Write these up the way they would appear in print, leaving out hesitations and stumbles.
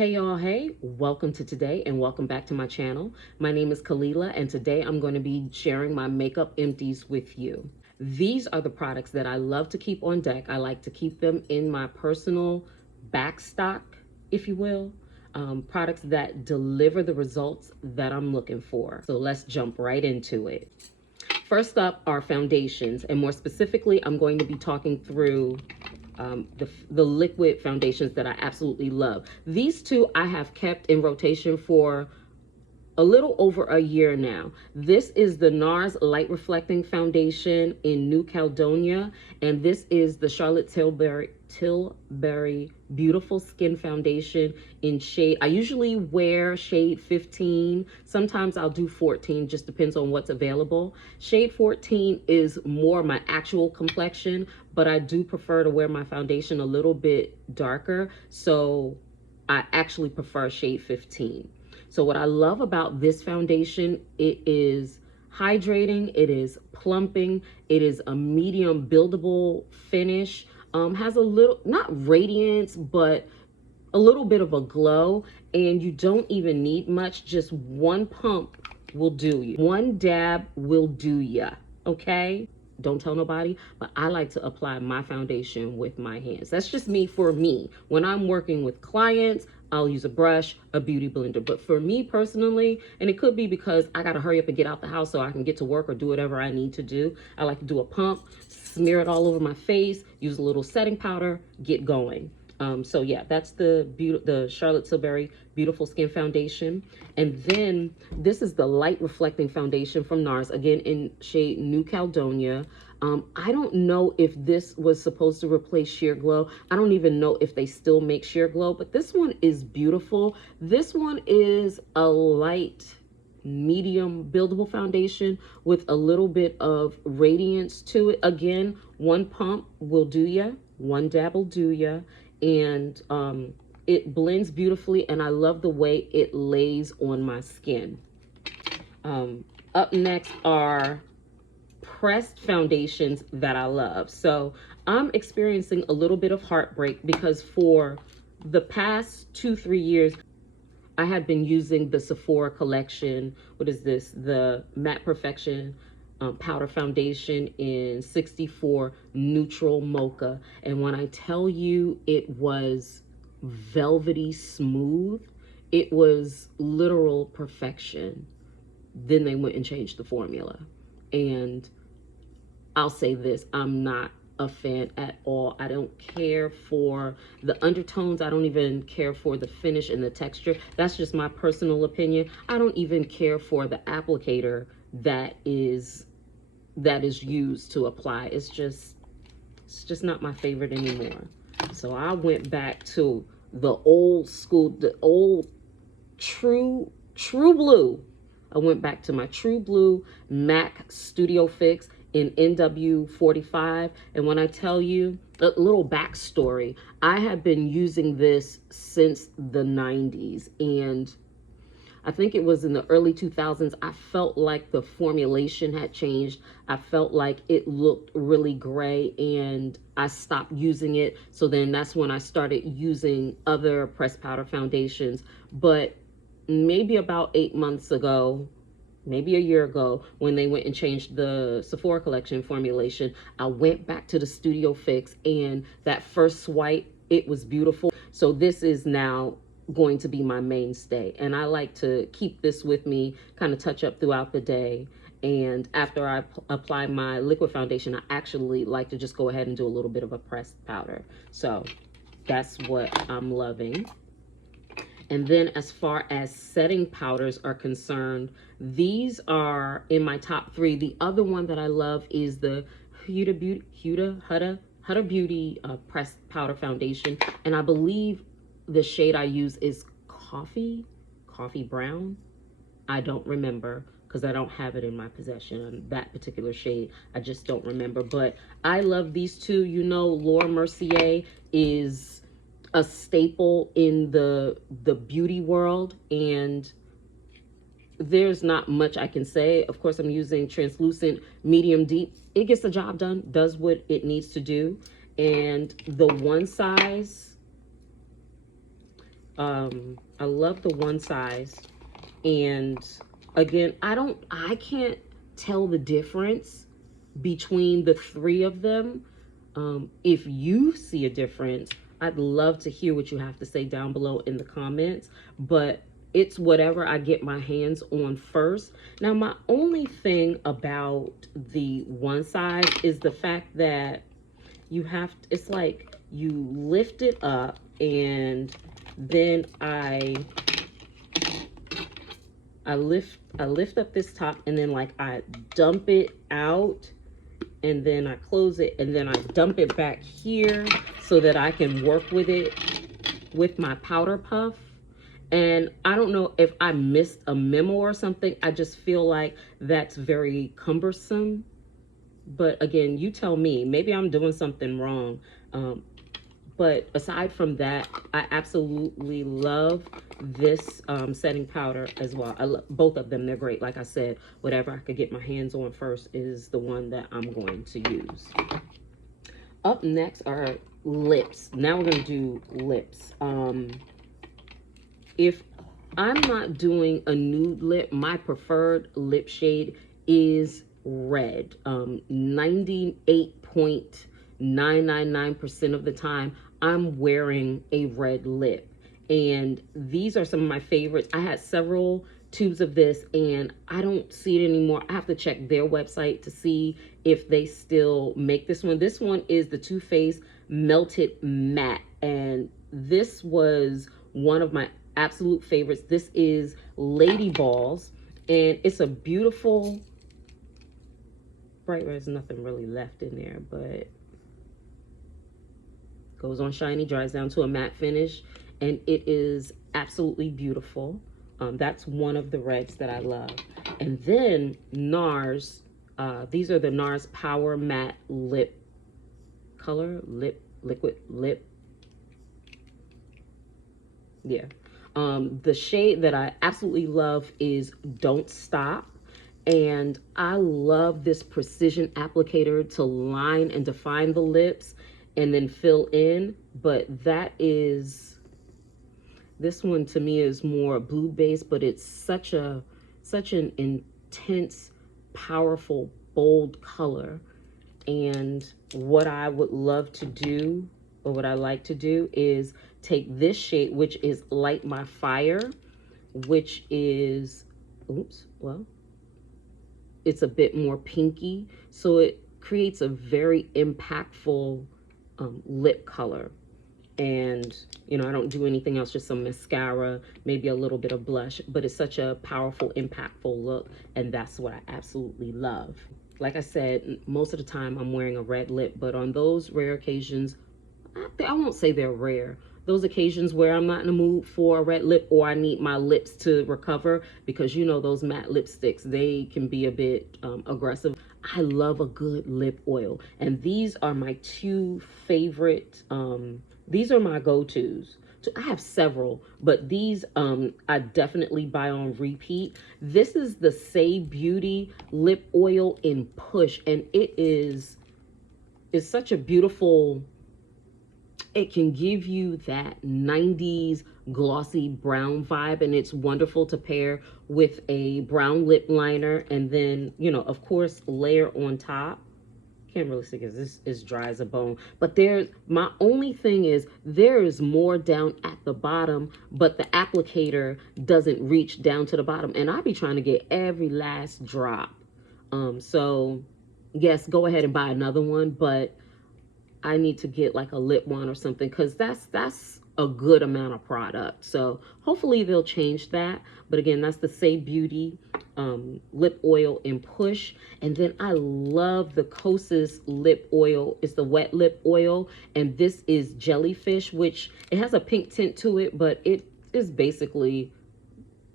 Hey y'all, hey, welcome to today and welcome back to my channel. My name is Kalila and today I'm going to be sharing my makeup empties with you. These are the products that I love to keep on deck. I like to keep them in my personal back stock, if you will. Products that deliver the results that I'm looking for. So let's jump right into it. First up are foundations, and more specifically, I'm going to be talking through the liquid foundations that I absolutely love. These two I have kept in rotation for a little over a year now. This is the NARS Light Reflecting Foundation in New Caledonia, and this is the Charlotte Tilbury Beautiful Skin Foundation in shade. I usually wear shade 15. Sometimes I'll do 14, just depends on what's available. Shade 14 is more my actual complexion, but I do prefer to wear my foundation a little bit darker, so I actually prefer shade 15. So what I love about this foundation, it is hydrating, it is plumping, it is a medium buildable finish, has a little, not radiance, but a little bit of a glow, and you don't even need much. Just one pump will do you. One dab will do ya, okay? Don't tell nobody, but I like to apply my foundation with my hands. That's just me for me. When I'm working with clients, I'll use a brush, a beauty blender. But for me personally, and it could be because I gotta hurry up and get out the house so I can get to work or do whatever I need to do, I like to do a pump, smear it all over my face, use a little setting powder, get going. So yeah, that's the Charlotte Tilbury Beautiful Skin Foundation. And then this is the Light Reflecting Foundation from NARS, again in shade New Caledonia. I don't know if this was supposed to replace Sheer Glow. I don't even know if they still make Sheer Glow, but this one is beautiful. This one is a light medium buildable foundation with a little bit of radiance to it. Again, one pump will do ya, one dab will do ya, and it blends beautifully, and I love the way it lays on my skin. Up next are pressed foundations that I love. So I'm experiencing a little bit of heartbreak because for the past 2-3 years, I had been using the Sephora collection. What is this? The Matte Perfection powder foundation in 64 Neutral Mocha. And when I tell you it was velvety smooth, it was literal perfection. Then they went and changed the formula. And I'll say this, I'm not a fan at all. I don't care for the undertones. I don't even care for the finish and the texture. That's just my personal opinion. I don't even care for the applicator that is used to apply. It's just not my favorite anymore. So I went back to the old school, the old true blue. I went back to my True Blue MAC Studio Fix in NW45. And when I tell you a little backstory, I have been using this since the 90s, and I think it was in the early 2000s, I felt like the formulation had changed. I felt like it looked really gray, and I stopped using it. So then that's when I started using other pressed powder foundations. But maybe about 8 months ago, maybe a year ago, when they went and changed the Sephora collection formulation, I went back to the Studio Fix, and that first swipe, it was beautiful. So this is now going to be my mainstay, and I like to keep this with me, kind of touch up throughout the day. And after I apply my liquid foundation, I actually like to just go ahead and do a little bit of a pressed powder. So that's what I'm loving. And then as far as setting powders are concerned, these are in my top 3. The other one that I love is the Huda Beauty pressed powder foundation, and I believe the shade I use is coffee brown. I don't remember because I don't have it in my possession on that particular shade. I just don't remember, but I love these two. You know, Laura Mercier is a staple in the beauty world, and there's not much I can say. Of course, I'm using translucent medium deep. It gets the job done, does what it needs to do. And the one size I love the one size. And again, I can't tell the difference between the three of them. If you see a difference, I'd love to hear what you have to say down below in the comments. But it's whatever I get my hands on first. Now, my only thing about the one size is the fact that it's like you lift it up, and then I lift up this top, and then like I dump it out, and then I close it, and then I dump it back here so that I can work with it with my powder puff. And I don't know if I missed a memo or something. I just feel like that's very cumbersome. But again, you tell me, maybe I'm doing something wrong. But aside from that, I absolutely love this setting powder as well. I love both of them. They're great. Like I said, whatever I could get my hands on first is the one that I'm going to use. Up next are lips. Now we're going to do lips. If I'm not doing a nude lip, my preferred lip shade is red. 98.999% of the time, I'm wearing a red lip. And these are some of my favorites. I had several tubes of this, and I don't see it anymore. I have to check their website to see if they still make this one. This one is the Too Faced Melted Matte, and this was one of my absolute favorites. This is Lady Balls, and it's a beautiful bright red. There's nothing really left in there, but goes on shiny, dries down to a matte finish, and it is absolutely beautiful. That's one of the reds that I love. And then NARS, these are the NARS Power Matte Lip Color, Liquid Lip. Yeah. The shade that I absolutely love is Don't Stop. And I love this precision applicator to line and define the lips and then fill in. But this one to me is more blue based, but it's such an intense, powerful, bold color. And what I would love to do, or what I like to do, is take this shade, which is Light My Fire, which is, it's a bit more pinky, so it creates a very impactful lip color. And I don't do anything else, just some mascara, maybe a little bit of blush, but it's such a powerful, impactful look, and that's what I absolutely love. Like I said, most of the time I'm wearing a red lip, but on those rare occasions, I won't say they're rare, those occasions where I'm not in the mood for a red lip, or I need my lips to recover, because those matte lipsticks, they can be a bit aggressive. I love a good lip oil, and these are my two favorite, these are my go-tos. So I have several, but these I definitely buy on repeat. This is the Say Beauty lip oil in Push, and it's such a beautiful, it can give you that 90s glossy brown vibe, and it's wonderful to pair with a brown lip liner, and then of course layer on top. Can't really see because this is dry as a bone, but my only thing is there is more down at the bottom, but the applicator doesn't reach down to the bottom, and I be trying to get every last drop. So yes, go ahead and buy another one, but I need to get like a lip one or something, because that's a good amount of product. So hopefully they'll change that. But again, that's the Say Beauty lip oil in Push. And then I love the Kosas lip oil. It's the wet lip oil, and this is Jellyfish, which it has a pink tint to it, but it is basically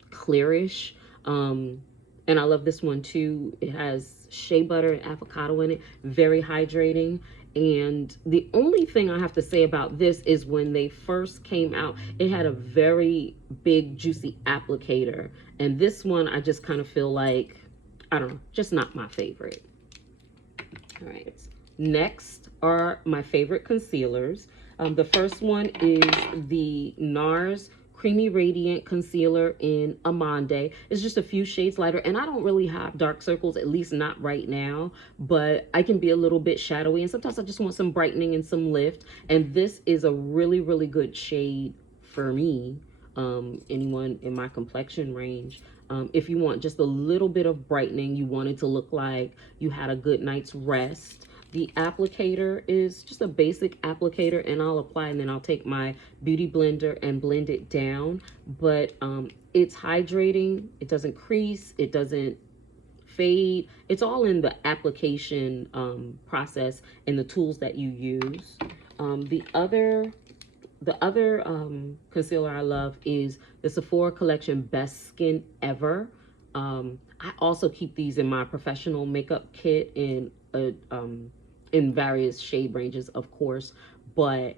clearish. And I love this one too. It has shea butter and avocado in it, very hydrating. And the only thing I have to say about this is when they first came out, it had a very big, juicy applicator. And this one, I just kind of feel like, I don't know, just not my favorite. All right. Next are my favorite concealers. The first one is the NARS Creamy Radiant Concealer in Amande. It's just a few shades lighter, and I don't really have dark circles, at least not right now, but I can be a little bit shadowy, and sometimes I just want some brightening and some lift, and this is a really, really good shade for me. Anyone in my complexion range. If you want just a little bit of brightening, you want it to look like you had a good night's rest. The applicator is just a basic applicator, and I'll apply, and then I'll take my beauty blender and blend it down. But it's hydrating, it doesn't crease, it doesn't fade. It's all in the application process and the tools that you use. The other concealer I love is the Sephora Collection Best Skin Ever. I also keep these in my professional makeup kit in various shade ranges, of course, but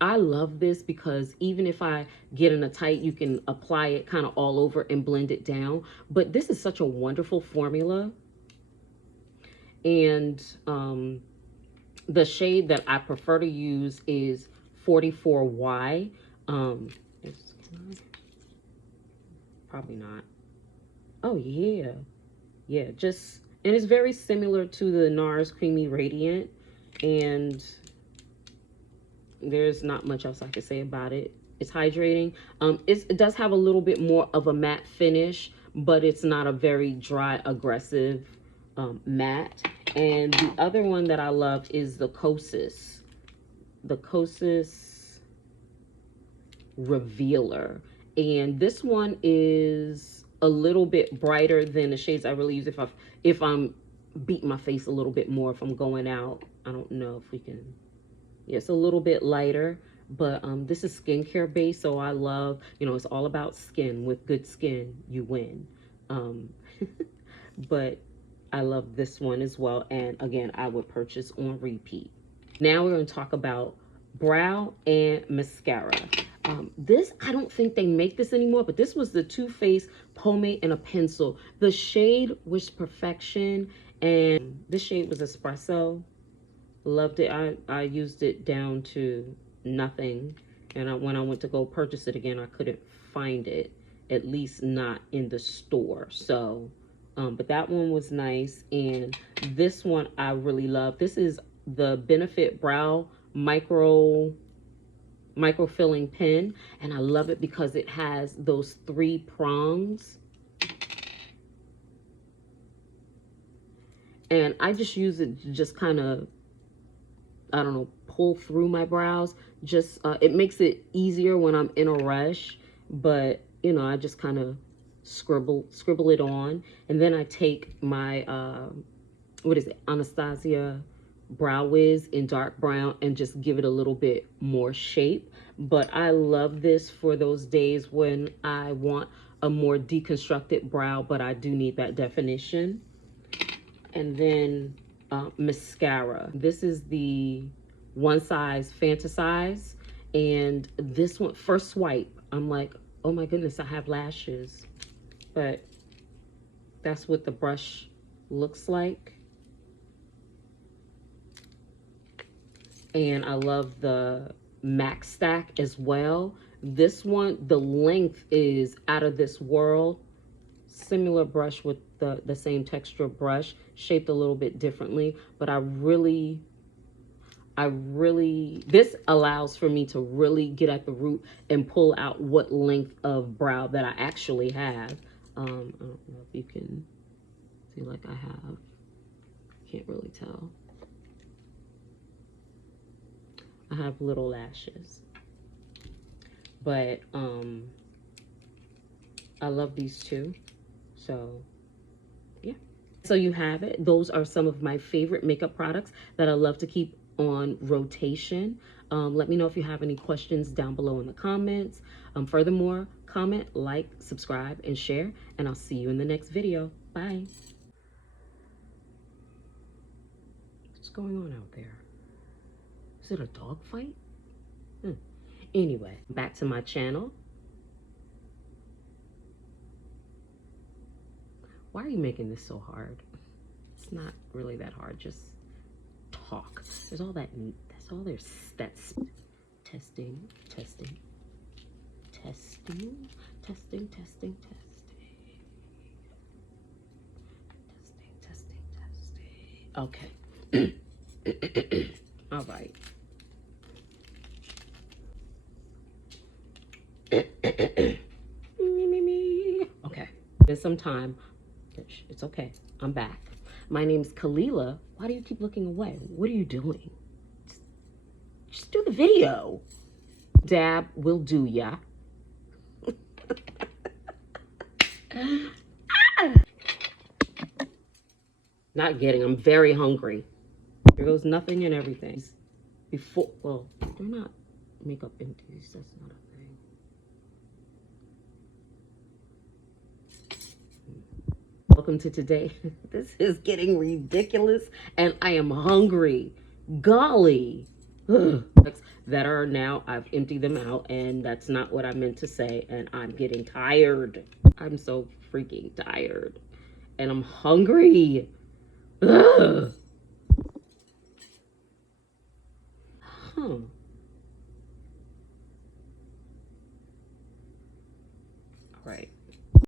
I love this because even if I get in a tight, you can apply it kind of all over and blend it down. But this is such a wonderful formula. And the shade that I prefer to use is 44Y. Probably not. Oh, yeah. Yeah, and it's very similar to the NARS Creamy Radiant. And there's not much else I can say about it. It's hydrating. It does have a little bit more of a matte finish, but it's not a very dry, aggressive matte. And the other one that I love is the Kosas. The Kosas Revealer. And this one is a little bit brighter than the shades I really use if I'm beating my face a little bit more, if I'm going out. I don't know if we can. Yeah, it's a little bit lighter, but this is skincare based, so I love, it's all about skin. With good skin, you win. But I love this one as well, and again, I would purchase on repeat. Now we're going to talk about brow and mascara. This, I don't think they make this anymore, but this was the Too Faced Pomade and a Pencil. The shade was perfection, and this shade was Espresso. Loved it. I used it down to nothing, and when I went to go purchase it again, I couldn't find it, at least not in the store. So but that one was nice, and this one I really love. This is the Benefit Brow micro filling pen, and I love it because it has those 3 prongs, and I just use it to just kind of, I don't know, pull through my brows. Just it makes it easier when I'm in a rush, but I just kind of scribble it on, and then I take my what is it, Anastasia Brow Wiz in dark brown and just give it a little bit more shape. But I love this for those days when I want a more deconstructed brow, but I do need that definition. And then mascara. This is the One Size Fantasize, and this one, first swipe, I'm like, oh my goodness, I have lashes. But that's what the brush looks like. And I love the Max Stack as well. This one, the length is out of this world. Similar brush with the same texture brush, shaped a little bit differently, but I really, this allows for me to really get at the root and pull out what length of brow that I actually have. I don't know if you can see, like I have, can't really tell. I have little lashes, but I love these two. So yeah, so you have it. Those are some of my favorite makeup products that I love to keep on rotation. Let me know if you have any questions down below in the comments. Furthermore, comment, like, subscribe, and share, and I'll see you in the next video. Bye. What's going on out there? Is it a dog fight? Anyway, back to my channel. Why are you making this so hard? It's not really that hard. Just talk. There's all that. That's all there's. That's testing. Testing, testing, testing, testing. Testing, testing, testing. Okay. All right. Me. Okay. There's some time. It's okay. I'm back. My name's Kalila. Why do you keep looking away? What are you doing? Just do the video. Dab will do ya. Not getting. I'm very hungry. There goes nothing and everything. Before, well, they're not makeup empties. That's not a thing. Welcome to today. This is getting ridiculous, and I am hungry. Golly. Ugh. That are now, I've emptied them out, and that's not what I meant to say, and I'm getting tired. I'm so freaking tired, and I'm hungry. Ugh. Huh.